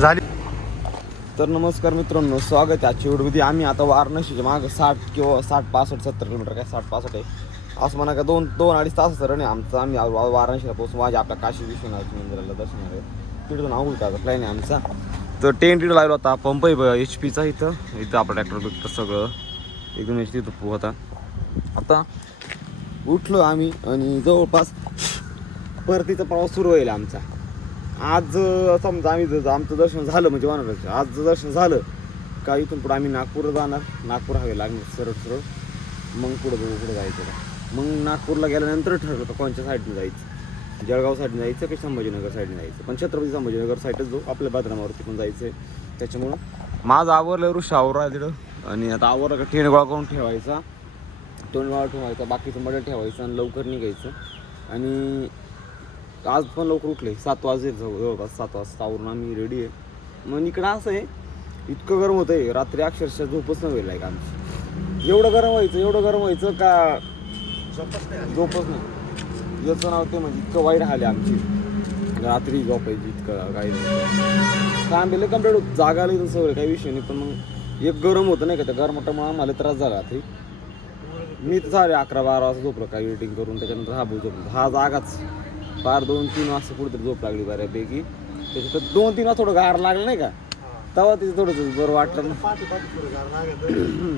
झाली. तर नमस्कार मित्रांनो स्वागत आहे आजची व्हिडिओमध्ये. आम्ही आता वाराणसीच्या मागं साठ किंवा साठ पासष्ट सत्तर किलोमीटर काय साठ पासष्ट आहे. असं म्हणा का दोन दोन अडीच तास सर नाही आमचं. आम्ही वाराणसीला पोहोचू माझ्या आपल्या काशी विश्वनाथ मंदिराला दर्शन आहे. तिथून आऊ का प्लॅन आहे आमचा. तर टेंट तिथं लागला होता पंप आहे एच पीचा इथं. इथं आपलं ट्रॅक्टर बिक्टर सगळं. एकदम एच तिथं पो- होता आता उठलो आम्ही आणि जवळपास परतीचा प्रवास सुरू होईल आमचा. आज समजा आम्ही जर आमचं दर्शन झालं म्हणजे वानराचं आज जर दर्शन झालं का इथून पुढे आम्ही नागपूरला जाणार? नागपूर हवे लागणार सरळ सरळ. मग पुढं जाऊ पुढं जायचं मग नागपूरला गेल्यानंतर ठरलं तर कोणच्या साईडने जायचं? जळगाव साईडने जायचं की संभाजीनगर साईडने जायचं? पण छत्रपती संभाजीनगर साईडच जाऊ आपल्या बाथरूमावरती पण जायचं आहे. त्याच्यामुळं माझं आवरलं ऋषी आवरा तिथं आणि आता आवरला का टेन गोळा करून ठेवायचा. तोंड गोळा ठेवायचा बाकीचं मडल ठेवायचं आणि लवकर निघायचं. आणि आज पण लवकर उठले सात वाजले जवळ- जवळपास सात वाजता आवरून आम्ही रेडी आहे. मग इकडं असं आहे इतकं गरम होतं आहे रात्री अक्षरशः झोपच नाही होईल का आमची. एवढं गरम व्हायचं एवढं गरम व्हायचं का झोपच नाही याचं नाव ते म्हणजे इतकं वाईट हाल आहे आमची. रात्री झोपायची इतकं काही कांबेले कंप्लीट होत जागाला सगळं काही विषय नाही पण मग एक गरम होतं नाही का त्या गरमाटामुळे आम्हाला त्रास झाला रात्री. मी तर साडे अकरा बारा वाजता झोपलो काही वेटिंग करून त्याच्यानंतर हा बोल झोपलो हा जागाच. बार दोन तीन वाजता कुठेतरी झोप लागली बऱ्यापैकी. त्याच्यात दोन तीन वाजता थोडं गार लागलं नाही का? तेव्हा तिथे थोडंसं बरं वाटलं ना.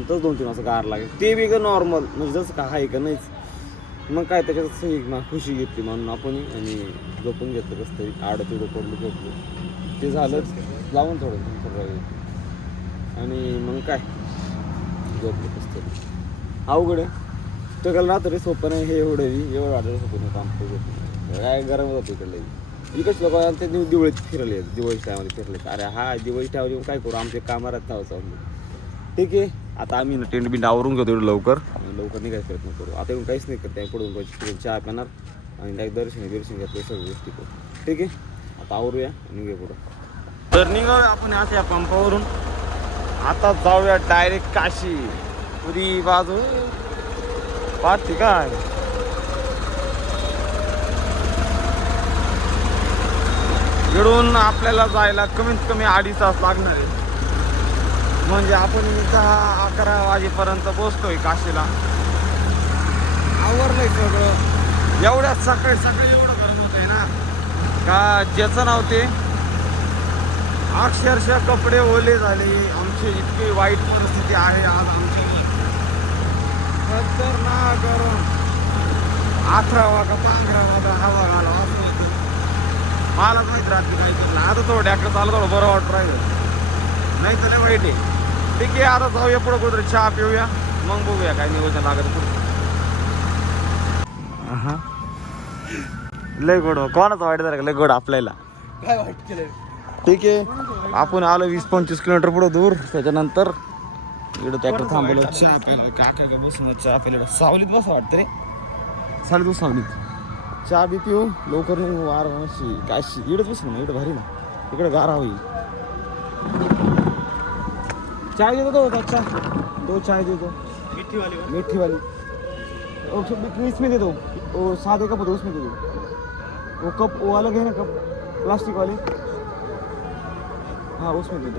तर दोन तीन वाजता गार लागेल. ते बी नॉर्मल म्हणजे जसं का आहे का नाहीच. मग काय त्याच्यात सही ना खुशी घेतली म्हणून आपण आणि झोपून घेतलं कसं तरी. आडं तिडं पडलं झोपलो. ते झालंच लावून थोडं राहील. आणि मग काय? झोपलं कसं तरी. अवघड आहे. तर राहतं तरी सोपं नाही हे एवढं एवढं वाटलं सोपं नाही काम करत काय गरम होतं इकडलं इकडच लोक ते दिवाळीत फिरले दिवाळीच्या टायमाला फिरले अरे हा दिवाळीच्या टायमध्ये काय करू? आमचे कामारात नाव चालू ठीक आहे. आता आम्ही ना टेंट बिंट आवरून घेतो एवढं लवकर. लवकर निघायचा प्रयत्न करू. आता येऊन काहीच नाही करते. आम्ही पुढून पाहिजे चहा पिणार आणि डायरेक्ट दर्शन दर्शन घेतलं सगळं गोष्टी करू. ठीक आहे. आता आवरूया निघूया पुढं. तर निघा आपण आता या पंपावरून. आता जाऊया डायरेक्ट काशी. पुरी बाजू. पाहते काय इकडून आपल्याला जायला कमीत कमी अडीच तास लागणार आहे. म्हणजे आपण दहा अकरा वाजेपर्यंत पोचतोय काशीला. आवरलंय सगळं. एवढ्या सकाळी सकाळी एवढं गरम होत आहे ना. का ज्याचं नाव ते? अक्षरशः कपडे ओले झाले. आमची इतकी वाईट परिस्थिती आहे. आज आमच्यावर खतरनाक गरम अठरावा का पंधरावा का हवा घाला असं होतं. मला माहीत राहते काय केलं आता थोडं डॅक्टर चाललं थोडं बरं वाटत राहिलं. नाही तर लय वाईट आहे. ठीक आहे आता जाऊया पुढं कुठं चहा पिऊया. मग बघूया काय नियोजन लागत पुढे. लय गोड. हो. कोणाचं वाईट झालं लय गोड आपल्याला. काय वाईट केलं ठीक आहे. आपण आलो वीस पंचवीस किलोमीटर पुढे दूर. त्याच्यानंतर इकडं ट्रॅक्टर थांबवलं. चहा प्यायला काका का बसून चहा प्यायला सावलीत बस वाटतं रे. साडे तू सावलीत. चहा बी पिऊ लवकर नाही वाराणसी काशी इकडंच बसू ना इकडं भारी ना. इकडं गारा होईल. चाय देतो तो अच्छा दो चाय दे दो मिठी वाली मीठी वाली मीठी इसमें दे दो वो सादे कप होते उसमें दे दो वो कप वो अलग है ना कप. प्लास्टिक वाले हाँ उसमें दे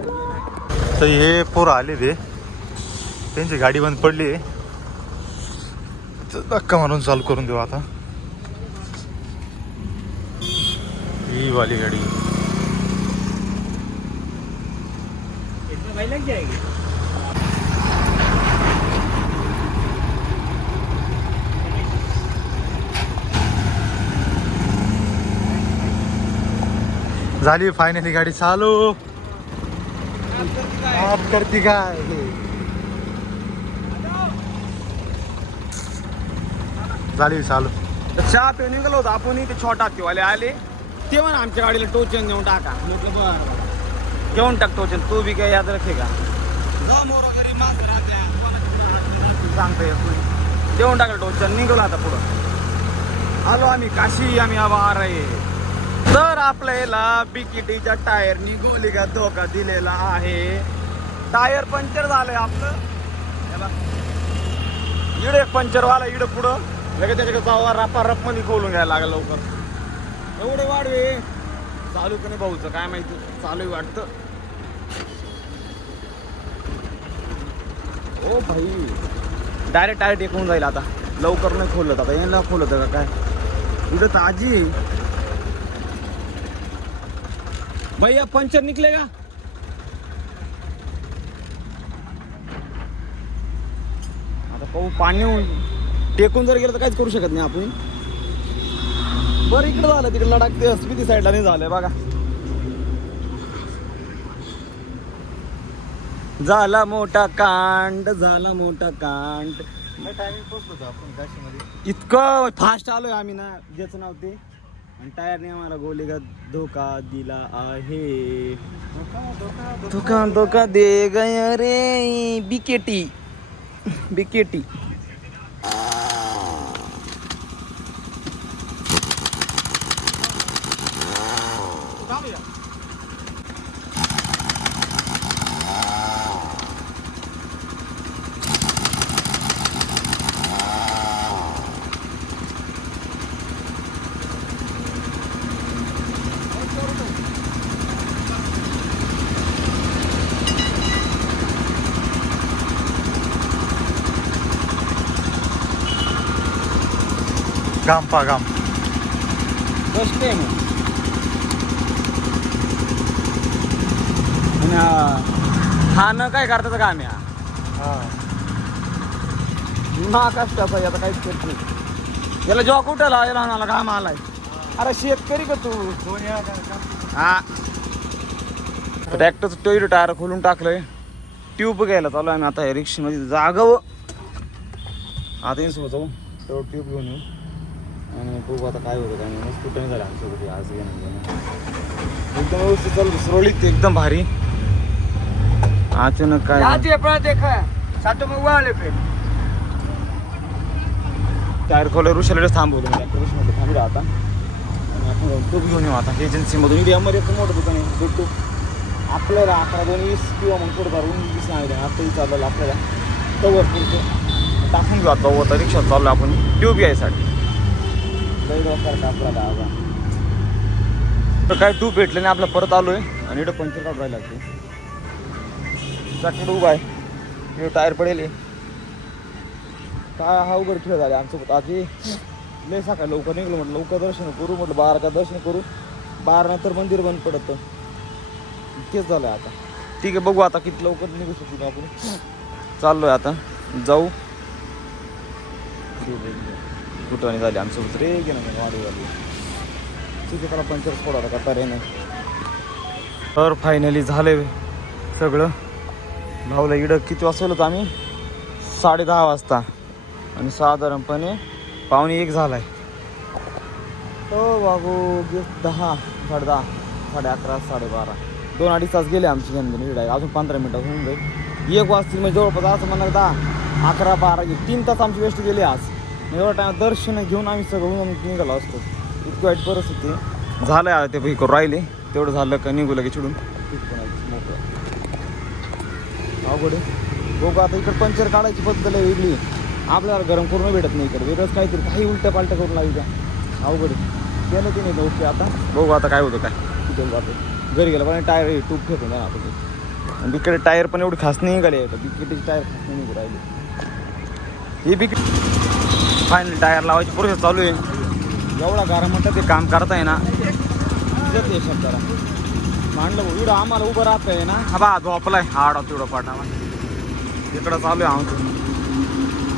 हे पोरं आले ते त्यांची गाडी बंद पडली. तर धक्का मारून चालू करून देऊ आता. ही वाली गाडी. झाली फायनली गाडी चालू. आप करती काय? झाली चालू चहा पिऊन निघालो होतो. आपण ते छोटा वाले आले. ते म्हणा आमच्या गाडीला टोचन देऊन टाका. म्हटलं बरं घेऊन टाक टोचन? तू बी काय याद रखे का? जा घरी देऊन टाकलं टोचन निघलो आता पुढं. आलो आम्ही काशी आम्ही आभार आहे तर आपल्याला बिकिटीच्या टायर गोली का? धोका दिलेला आहे. टायर पंक्चर झालंय आपलं. इडे बघ. एक पंक्चर वाला पुढं. लगेच त्याच्याकडे जावा रापा रपमध्ये खोलून घ्यायला लागला लवकर. एवढे वाढवे चालू का नाही भाऊचं काय माहिती चालू आहे वाटतं. ओ भाई. डायरेक्ट टायर टेकवून जाईल आता. लवकर नाही खोलत आता यांना खोलत का काय? इथं ताजी भैया पंचर निकलेगा आता पाहू पाणी टेकून जर गेलं तर काहीच करू शकत नाही आपण. बरं इकडं झालं तिकडे लडाख ते स्पिती साईडला नाही झालंय बघा. झाला मोठा कांड झाला मोठा कांड. टायमिंग आपण काशीमध्ये इतकं फास्ट आलोय आम्ही ना ज्याचं नाव ते. आणि टायरने आम्हाला गोलीगा धोका दिला आहे. धोका धोका दे गय रे बिकेटी. बिकेटी. घाम फर्स्ट टाइम आणि हा- खाणं काय करतात का आम्ही? हा. ना कष्टाचा आहे, आता काहीच करत नाही. याला जॉ कुठं लावायला आणाला घाम आलाय. अरे शेतकरी का तू? हा. ट्रॅक्टरचं टोयर टायर खोलून टाकलंय. ट्यूब घ्यायला चालू आम्ही आता रिक्षेमध्ये जागावं. आता सोबत जाऊ. तो ट्यूब घेऊन येऊ. आणि बघू आता काय होतं काय नाही. मस्त कुठं झालं आमच्यासोबत हे आज घेणं एकदम व्यवस्थित चालू सुरळीत एकदम भारी. अचानक काय आज ये अपना देखा. है सातों में हुआ वाले पे टायर खोलं ऋषाला थांबवलं मी. ऋषामध्ये थांबलो आता. आणि आपण टूप घेऊन येऊ आता एजन्सीमधून इंडियामध्ये एक मोठं दुकान आहे दूध टूप आपल्याला अकरा दोन वीस किंवा मग थोडं ऊन वीस नाही आत्ताही चाललं आपल्याला. तवर पुरतं. टाकून घेऊ आता आता रिक्षात चाललो आपण. ट्यूब घ्यायसाठी लई डोक्याला आपल्याला आता तर काय टू भेटले नाही आपला परत आलोय आणि इकडं पंक्चर काढून राहिला लागते ट्रॅक्टर उभा आहे. इकडं टायर पडेल आहे. काय हा उघड खेळ झाले आमच्यासोबत. आधी लय सकाळी लवकर निघलो म्हटलं लवकर दर्शन करू म्हटलं बारा दर्शन करू. बारा नंतर मंदिर बंद पडत. तेच झालं आता. ठीक आहे बघू आता किती लवकर निघू शकतो आपण. चाललोय आता. जाऊ. कुठं झाली. आमच्यासोबत रे गेलं नाही वाढू झाली ठीक आहे त्याला पंचर फोडा का? रे नाही. तर फायनली झाले सगळं. भाऊला इडं. किती वाजता होतं आम्ही? साडे दहा वाजता. आणि साधारणपणे पाहुणे एक झालाय. हो बाबू दहा साडे दहा साडे अकरा साडेबारा दोन अडीच तास गेले आमची जनधन अजून पंधरा मिनटं होऊन जाईल. एक वाजतील म्हणजे जवळपास असं म्हणा दहा अकरा बारा तीन तास आमची वेस्ट गेली आज. एवढा टाइम दर्शन घेऊन आम्ही सगळं निघालो असतो. इतकी वाईट परिस्थिती आहे. झालं आहे आता ते भाई करून राहिले. तेवढं झालं का निघू लगे चिडून मोकळं अवघड आहे. बघू आता इकडे पंचर काढायची पद्धत आहे वेगळी. आपल्याला गरम करून भेटत नाही इकडे. वेगळंच काहीतरी काही उलट्या पालट्या करून लागली का अवघड आहे. गेलं की नाही ओके आता. बघू आता काय होतं काय. तिथे जातो. घरी गेलं पण टायर टूप ठेवतो ना आपण. आणि बिकडे टायर पण एवढी खास नाही निघाले. आता बिकेटीची टायर खास नाही निघू राहिली. ही बिक फायनल टायर लावायची प्रोसेस चालू आहे. एवढा गारा म्हणतात ते काम करताय ना. येते शब्दाला. मांडलं इकडं आम्हाला उभं राहत आहे ना. हा बा झोपलाय. हाडा तेवढं पाठा इकडं चालू आहे आमचं.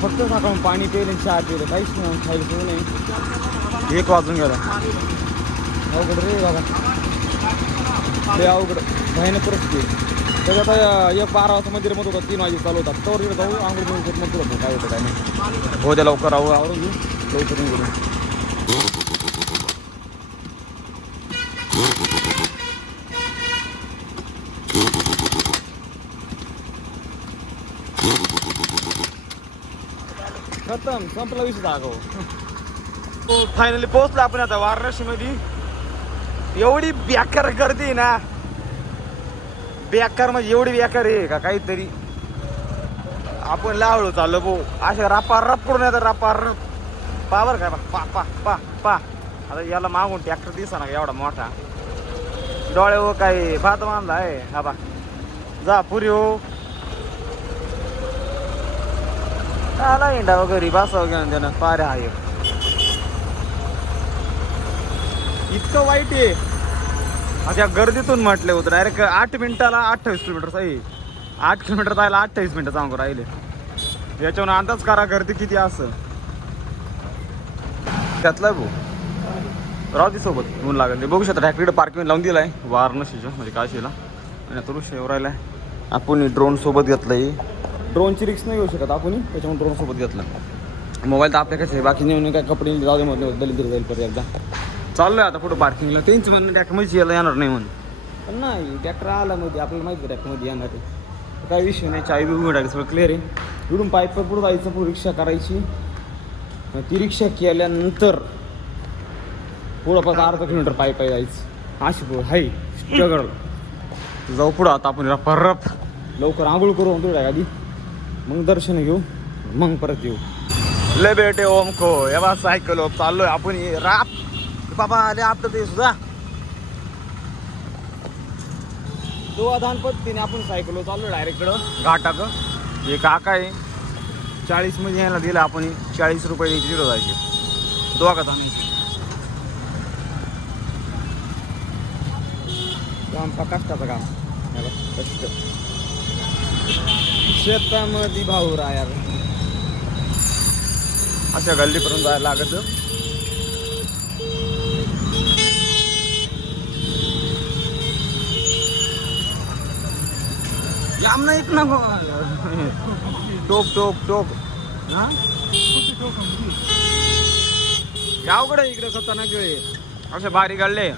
फक्त सकाळून पाणी पिले चहा पिले काहीच नाही खायला पिऊ नाही एक वाजून गेला. अवघड रे बाबा. ते अवघड. भयानक परिस्थिती आहे. आता एक बारा वाजता मंदिरामध्ये होता तीन वाजे चालू होता. तर तिकडे जाऊ आंघोळ घेऊन घेत मंदिर होतं. काय होतं काय नाही. हो त्या लवकर राहू आवरून घेऊ. लवकर निघू खतम संपला विषय दाखव फायनली पोहोचलो आपण आता वाराणसी मध्ये एवढी बेकार गर्दी ना. बेकार म्हणजे एवढी बेकार आहे का काहीतरी? आपण लावलो चाललो भाऊ. अशा रापा रप करून येतात रापा रप. पावर काय पा पा पा पा आता याला मागून ट्रॅक्टर दिसा ना एवढा मोठा? डोळे हो काय भात मानला आहे. हा बा. जा पुरी हो. आला इंडा वगैरे हो बसावं घेऊन देणं पारे हा इतकं वाईट आहे. अच्छा गर्दीतून म्हटले होतं डायरेक्ट आठ मिनिटाला अठ्ठावीस किलोमीटर सही आठ किलोमीटर जायला अठ्ठावीस मिनिटं सांगू राहिले. याच्यावर अंदाज करा गर्दी किती असं त्यातला भाऊ राहू दे सोबत ऊन लागेल. बघू शकता ट्रॅक्टरकडे पार्किंग लावून दिला आहे वाराणसीच्या म्हणजे काशीला. आणि आता ऋषी येऊ आहे आपण ड्रोन सोबत घेतलंय. ड्रोनची रिक्स नाही घेऊ शकत आपण त्याच्यामुळे ड्रोन सोबत घेतलं. मोबाईल तर आपल्याकडे आहे. बाकी नेऊन काय कपडे जाऊ दे म्हटलं दलित जाईल परत एकदा. चाललोय आता पुढे पार्किंगला त्यांचं म्हणणं ट्रॅक्टरमध्ये यायला येणार नाही म्हणून. पण नाही ट्रॅक्टर आला मध्ये आपल्याला माहिती ट्रॅक्टरमध्ये येणार आहे. काय विषय नाही चाय बी उघडायला सगळं क्लिअर आहे. इकडून पाईप पुढे जायचं पुढे रिक्षा करायची. ती रिक्षा केल्यानंतर पुढं परत अर्धा किलोमीटर पायी पायी जायचं. अशी पुढं हाय स्ट्रगल जाऊ पुढं आता आपण परत. लवकर आंघोळ करू तुला आधी. मग दर्शन घेऊ मग परत येऊ. ले बेटे ओम को या बा सायकल चाललोय आपण राप बाबा आले आपलं ते सुद्धा. दो आधान पद्धतीने आपण सायकल चाललो डायरेक्ट घाटाक हे काका आहे. चाळीसमध्ये यायला दिलं आपण. चाळीस रुपये द्यायची तिथं जायचे. दोघा काम कष्टाचं काम. कष्ट. शेतामध्ये भाऊ रायार अशा गल्लीपर्यंत जायला लागत. लांब नाही ना टोक टोक टोक हा? गावकडे इकडे खतरनाक वेळ असे बारीक गाडले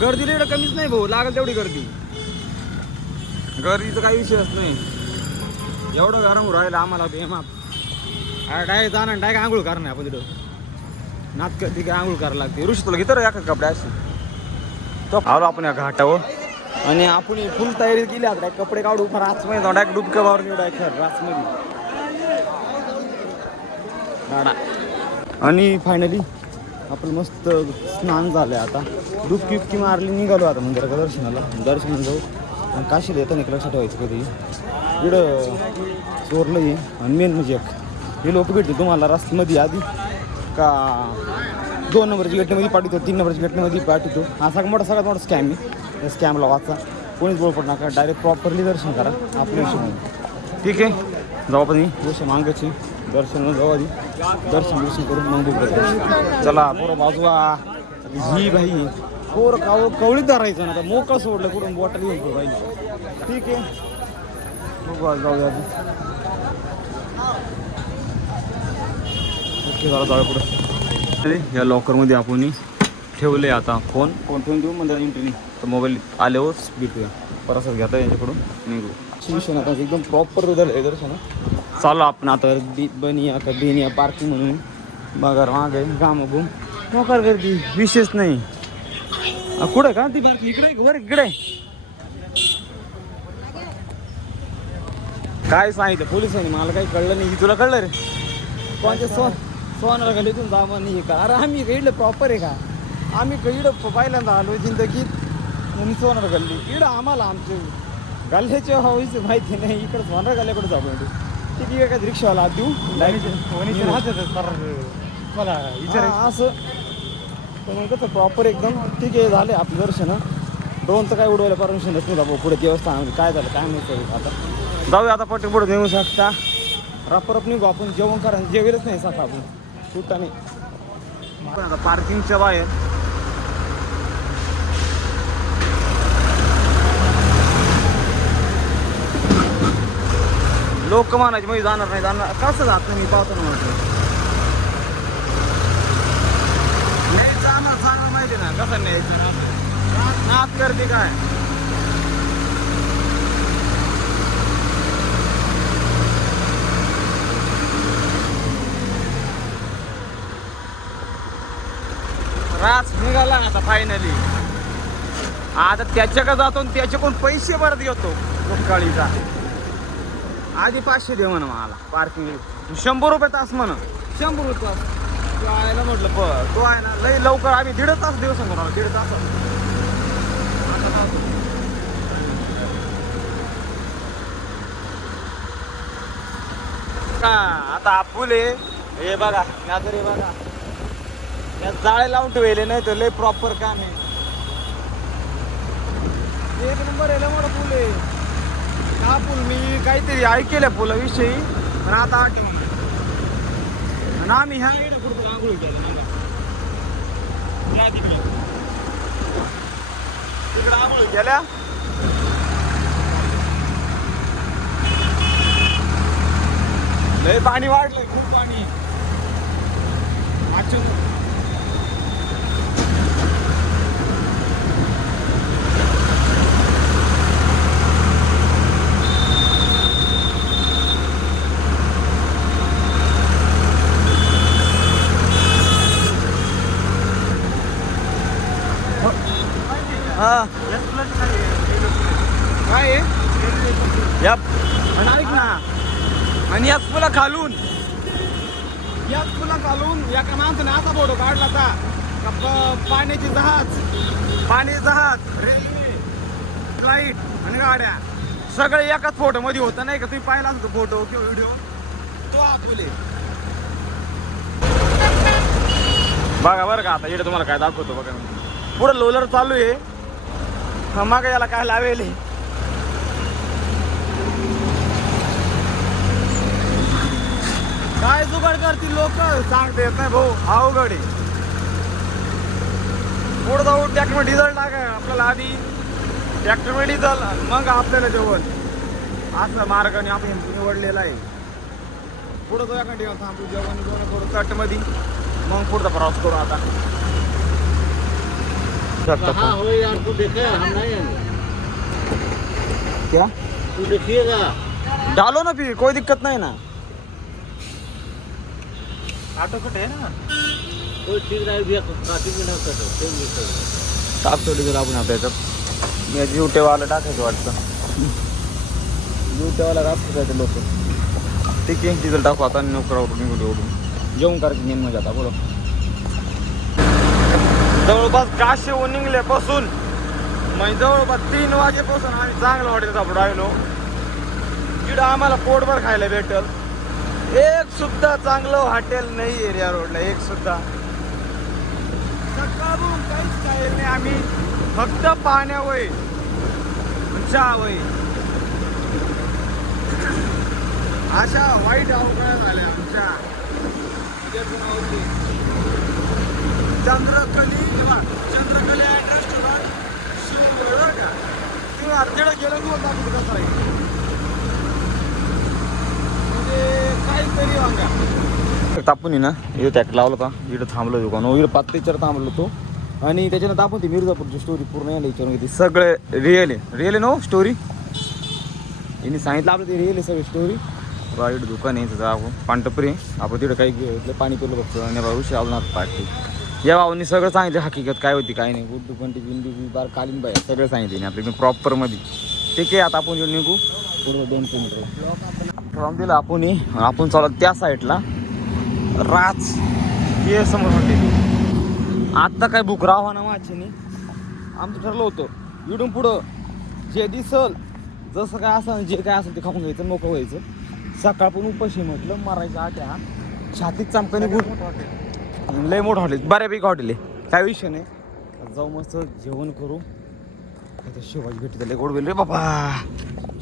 गर्दी इकडे कमीच नाही भाऊ लागेल तेवढी गर्दी. गर्दीचा काही विषयच नाही. एवढं गरम राहिलं आम्हाला ते माप डायरेक्ट जाणार डायरेक्ट आंघोळ करणार आपण तिथं. नात काय आंघोळ करायला लागते. ऋषी तुला घेतो एका कपडे असे? तो आलो आपण या घाटावर. आणि आपण फुल तयारी केली आता. कपडे काढू फार राचमध्ये जाऊ डायक डुबक्या घेऊ येऊ खर राचमध्ये गाडा आणि फायनली आपलं मस्त स्नान झालंय आता. डुबकी उबकी मारली निघालो आता मंदिराच्या दर्शनाला. दर्शन जाऊ. आणि काशीला येताना एक लक्षात ठेवायचं कधी. इकडं चोरलं आहे आणि मेन म्हणजे एक हे लोक भेटले तुम्हाला रस्त्यामध्ये आधी. का दोन नंबरच्या गटनेमध्ये पाठवतो तीन नंबरच्या गेटमध्ये पाठवतो. हा सगळा मोठा सगळ्यात मोठा स्कॅम आहे. स्कॅमला वाचा. कोणीच बोल पडू नका. डायरेक्ट प्रॉपरली दर्शन करा. आपल्या हिशोबाने ठीक आहे. जाऊ आपण जसे मागायची दर्शन जाऊ आधी. दर्शन दर्शन करून मग बघू चला पोरं बाजूला. ही भाई पोरं काव कवळीत धरायचं ना आता. मोकळं सोडलं कुठून? बॉटल घेऊन राहिली. ठीक आहे. बघू आज जाऊया आधी. ओके जरा जाऊया पुढे. या लॉकरमध्ये आपण ठेवले आता फोन फोन ठेवून देऊ म्हणजे एंट्री तर मोबाईल आल्यावर भेटूया परत घेता यांच्याकडून. निघू. शिवसेना आता एकदम प्रॉपर दर्शन चालू आपण आता बी बनिया का बेनिया पार्किंग म्हणून. बघा मागे गाम घुम. मोकार गर्दी विशेष नाही. कुठं का ती पार्किंग इकडे वर इकडे. काय सांगितलं? पोलिसांनी मला काही कळलं नाही. तुला कळलं रे? कोणत्या सोन सोनाला गलीतून जा म्हणे हे का? अरे आम्ही इकडलं प्रॉपर आहे का? आम्ही इकडं पहिल्यांदा आलो जिंदगीत. सोनार गल्ली. इकडं आम्हाला आमचे. गल्ल्याचे हवीच माहिती नाही. इकडं सोनार गल्ल्याकडे जाऊ म्हणजे ठीक आहे काय रिक्षावाला हात देऊ. हा, असं. पण मग कसं प्रॉपर एकदम ठीक आहे झाले आपलं दर्शन. ड्रोन तर काय उडवायला परमिशनच नाही बाबा. पुढे देवस्थान काय झालं काय माहिती आता. जाऊया आता पट्टी पुढे नेऊ शकता. रप निघू आपण. जेवण करा. जेवेलच नाही साखा आपण. सुट्टा नाही. आपण आता पार्किंगच्या बाहेर. लोक म्हणायचे म्हणजे जाणार नाही जाणार कसं जात नाही मी पाहतो ना म्हटलं न्यायचं आम्हाला सांगा माहिती ना कसं न्यायचं? ना नात करते काय? रास निघाला आता फायनली आता त्याच्याकडे जातो आणि त्याच्याकडून पैसे परत घेतो. गाडीचा आधी पाचशे दे म्हणा मला. पार्किंग शंभर रुपये तास म्हणा. शंभर रुपये तास. तो आहे ना म्हटलं प तो आहे ना लई लवकर. आम्ही दीड तास दिवस सांगून दीड तास. का आता आपुले हे बघा नाजर हे बघा. या जाळे लावून ठेवले नाही तर लय प्रॉपर काम आहे. एक नंबर आहे मोठा पूल आहे. हा पूल मी काहीतरी ऐकेल्या पुलाविषयी. पण आता आठवण आणि आम्ही ह्या इकडे कुठं आंघोळ केलं या तिकडे. तिकडे आंघोळ केल्या. लय पाणी वाढलंय खूप पाणी. मागच्या हा. काय आहे यप आणि ऐक ना. आणि याच पुला खालून. याच पुला खालून एका माणसाने असा फोटो काढला होता का प- पाण्याची जहाज. पाणी जहाज. रेल्वे. फ्लाईट आणि गाड्या. सगळे एकाच फोटो मध्ये होतं नाही का? तुम्ही पाहिला असतो फोटो किंवा व्हिडिओ? तो आपुले बघा बरं का आता इकडे तुम्हाला काय दाखवतो बघा. पुढं लोलर चालू आहे. हा, मागं याला काय लावेल? काय जुगाड करतील लोक? सांग येत नाही भाऊ अवघड आहे. पुढं जाऊ ट्रॅक्टर डिझल टाका आपल्याला आधी ट्रॅक्टर डिझल मग आपल्याला जेवण. असं मार्गाने आपण निवडलेला आहे. पुढं जाऊ एका ठिकाणी थांबू जेवण जेवण करू चटमध्ये मग पुढचा प्रवास करू आता हाँ हो यार तू देखे हम नहीं आएंगे क्या? तू देखिएगा। डालो ना फिर कोई दिक्कत नाही ना। ऑटो कट आहे ना? कोई ठीक रहा भैया काफी भी ना कटो कोई भी कटो टाकतो डिझेल आपण आपल्या याच्यात मी जीवटेवाला टाकायचं वाटतं जीवटेवाला राहतो लोक ठीक आहे डिझेल टाकू आता आणि नोकरा उडून निघून उडून जेवण करायचं मेन म्हणजे आता बोलो। जवळपास काशे ऊन निघल्यापासून म्हणजे जवळपास तीन वाजेपासून आम्ही चांगलं हॉटेल सापडू राहिलो तिकडं आम्हाला पोटभर खायला भेटल. एक सुद्धा चांगलं हॉटेल नाही एरिया रोडला एक सुद्धा. सकाळून काहीच खायला नाही आम्ही फक्त पाण्यावय चहा वय अशा वाईट अवकाळ झाल्या आमच्या. चंद्रकली चंद्रकली अँड रेस्टॉरंट शिवगड का? ते अर्धेड गेलं की होता कुठं कसं आहे? म्हणजे काहीतरी वांगा. तापून ना. इथं त्याक लावलं का? इकडं थांबलो दुकान. इकडं पात्तेच्यावर थांबलो तो. आणि त्याच्यानंतर आपण ती मिर्जापूरची स्टोरी पूर्ण यायला विचारून घेतली. सगळे रिअल आहे. रिअल आहे नो हो, स्टोरी यांनी सांगितलं आपलं ते रिअल आहे सगळी स्टोरी बा इकडं दुकान आहे तिथं आपण पांटपरी आपण तिकडं काही घेतलं पाणी पिलं बघतो. आणि बाबा उशी आवनात पाठी या भाऊनी सगळं सांगितलं हकीकत काय होती काय नाही. गुड्डू पंटी बिंदू बार कालीन बाय सगळं सांगितलं आपल्या एकदम प्रॉपरमध्ये ठीक आहे आता आपण निघू. पूर्ण दोन किलोमीटर. फ्रॉम दिलं आपण आपण चालू त्या साईडला राज. हे समोर म्हणते आत्ता काय बुक राहा ना माझ्याने. आमचं ठरलं होतं. इडून पुढं. जे दिसल जसं काय असं जे काय असेल ते खाऊन घ्यायचं मोकळं व्हायचं. सकाळ पण उपाशी म्हटलं मारायचं आट्या. छातीत चमकाने गुड लय मोठं हॉटेल. बऱ्यापैकी हॉटेल आहे. काय विषय नाही. जाऊ मस्त जेवण करू. आता शिवाजी भेटते लय गोड बोल रे बाबा.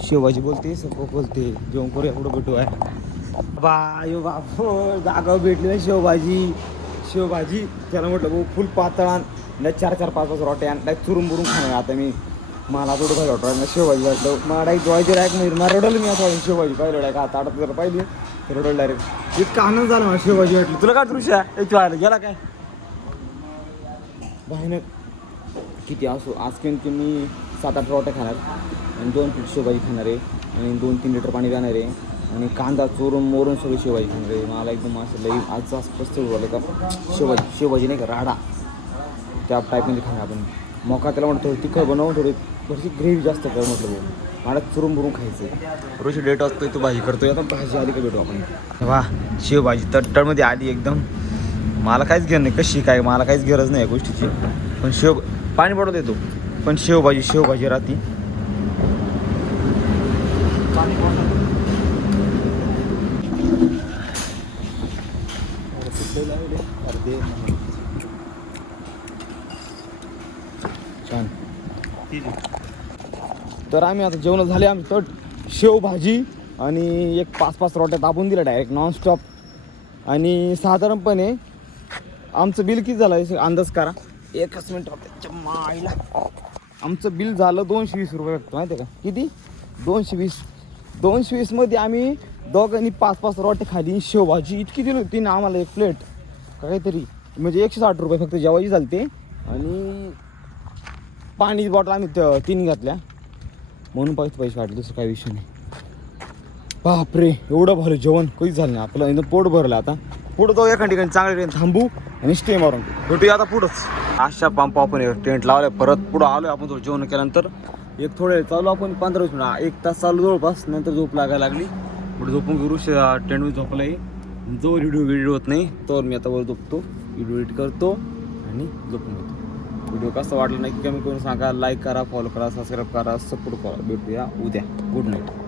शिवाजी बोलते सगळं बोलते. जेवण करू एवढं भेटू आहे बाबा यो बापो जागा भेटली ना शिवभाजी शिवभाजी त्याला म्हटलं भाऊ फुल पातळ आण. नाही चार चार पाच पाच रोटे आण. नाही चुरून बुरून खाणार आता मी. मला थोडं काय वाटलं शिवभाजी वाटलं मला एक जोवायची डायरेक्ट म्हणजे मला रडलं मी आता शिवभाजी पाहिलं डायरेक्ट आता आठवत जर पाहिली. रोड डायरेक्ट इतका आनंद झाला मला शिवभाजी वाटली. तुला काय दृश्य आहे? एक व्हायला गेला काय? भयानक किती असो आज की मी सात आठ रोट्या खाणार आणि दोन पीठ शेवभाजी खाणार आहे आणि दोन तीन लिटर पाणी जाणार आहे आणि कांदा चोरून मोरून सगळी शिवाजी खाणार आहे. मला एकदम असं लई आज प्रस्त झालं का शेवभाजी शेवभाजी नाही का राडा. त्या टाईपमध्ये खाणार आपण. मोका त्याला म्हणतो तिखं तिखट बनवून थोडी घरची ग्रेव्ही जास्त कर म्हटलं भाऊ मला चुरून बुरून खायचं. रोजची डेट असतोय तू भाजी करतोय. आता भाजी आली का भेटू आपण? वा शेवभाजी तट्टरमध्ये आली एकदम. मला काहीच घेणं नाही. कशी काय? मला काहीच गरज नाही या गोष्टीची. पण शेव पाणी पडत येतो पण शेवभाजी शेवभाजी राहते. छान तर आम्ही आता जेवण झाले आम्ही तट शेवभाजी आणि एक पाच पाच रोट्या दाबून दिल्या डायरेक्ट नॉनस्टॉप आणि साधारणपणे आमचं बिल किती झालं? आहे अंदाज करा. एकच मिनिट त्याच्या आमचं बिल झालं दोनशे वीस रुपये वाटतं माहिती आहे का? किती? दोनशे वीस. दोनशे वीसमध्ये आम्ही दोघांनी पाच पाच रोटे खाली शेवभाजी इतकी दिली होती ना आम्हाला एक प्लेट. काहीतरी. म्हणजे एकशे साठ रुपये फक्त जेवायची चालते आणि पाणी बॉटल आम्ही त- तीन घातल्या. म्हणून पैसे पैसे वाटले दुसरं काही विषय नाही. बापरे एवढं भारी जेवण कधीच झालं नाही. आपलं एकदम पोट भरलं आता. पुढं जाऊ एका ठिकाणी चांगल्या ठिकाणी थांबू आणि स्टे मारून भेटूया आता पुढंच. अशा पंप आपण टेंट लावलाय परत पुढं आलोय आपण थोडं जेवण केल्यानंतर. एक थोडे चालू आपण पंधरा वीस मिनिट. एक तास चालू जवळपास नंतर झोप लागायला लागली. पुढे झोपून घेऊ टेंटमध्ये झोपलाय. जो व्हिडिओ व्हिडिओ होत नाही तर मी आता वर झोपतो. व्हिडिओ एडिट करतो आणि झोपून घेतो. व्हिडिओ कसा वाटला नाही की कमी करून सांगा. लाईक करा फॉलो करा सबस्क्राईब करा सपोर्ट करा. भेटूया उद्या. Good night